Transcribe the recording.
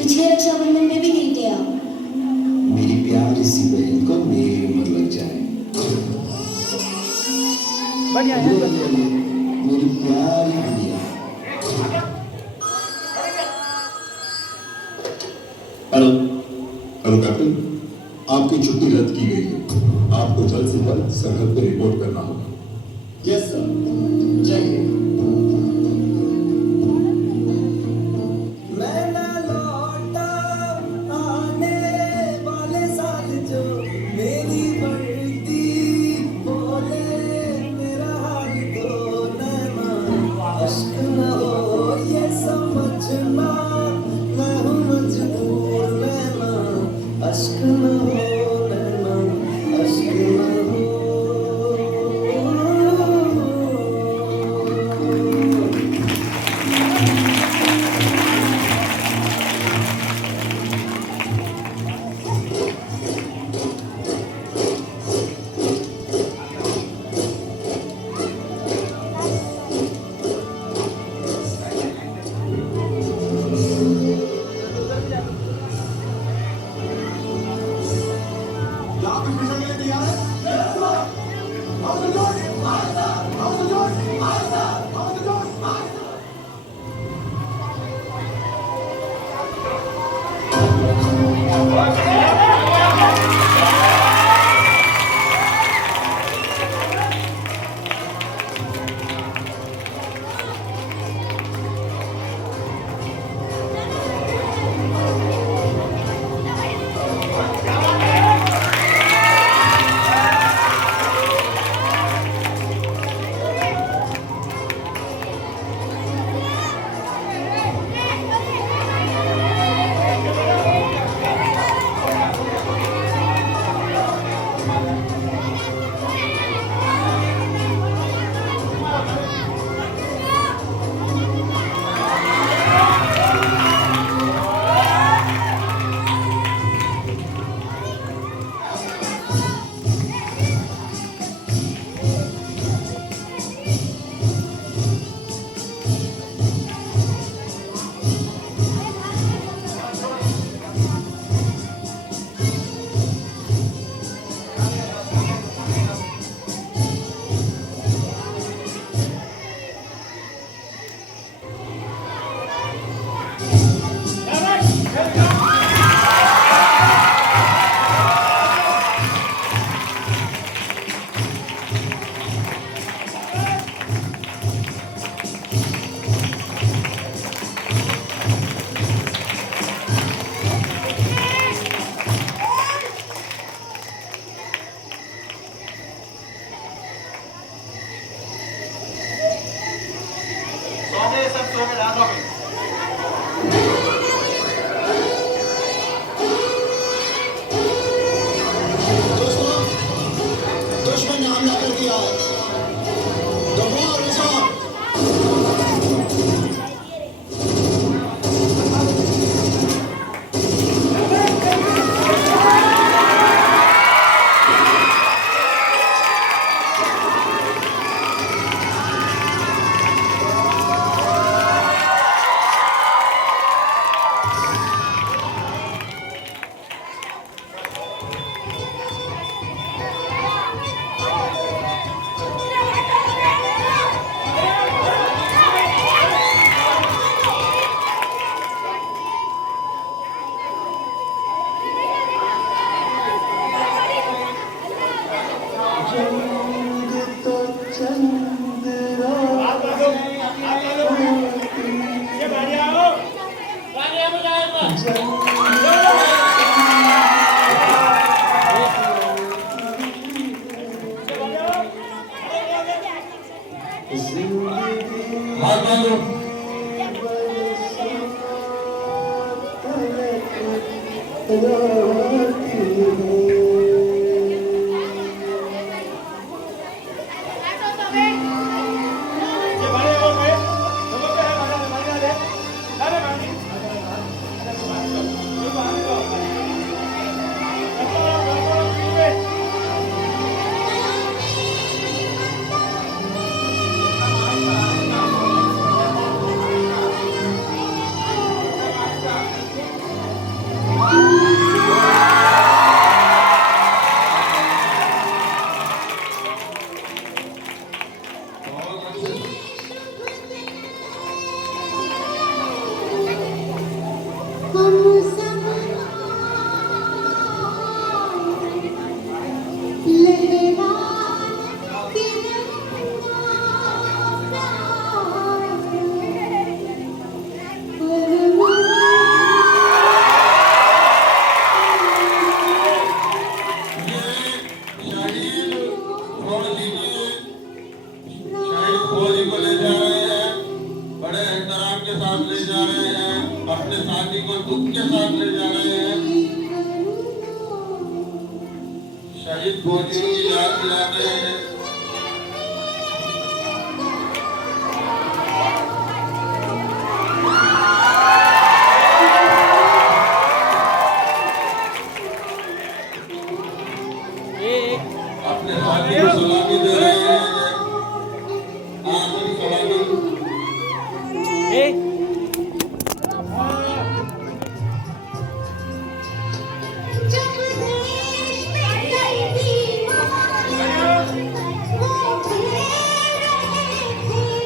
पिछले रक्षाबंधन में भी नहीं थे आप। मेरी प्यारी सी बहन को मेरी उम्र लग जाए। बढ़िया है मेरी प्यारी गुड़िया। हेलो हेलो कैप्टन, आपकी छुट्टी रद्द की गई है। आपको जल्द से जल्द सरहद पर रिपोर्ट करना होगा। यस सर, जय हिंद। साथ ले जा रहे हैं, अपने साथी को दुख के साथ ले जा रहे हैं। शहीद फौजियों की याद दिलाते हैं। अपने साथी को सलामी दे रहे हैं। आखिरी सलामी जब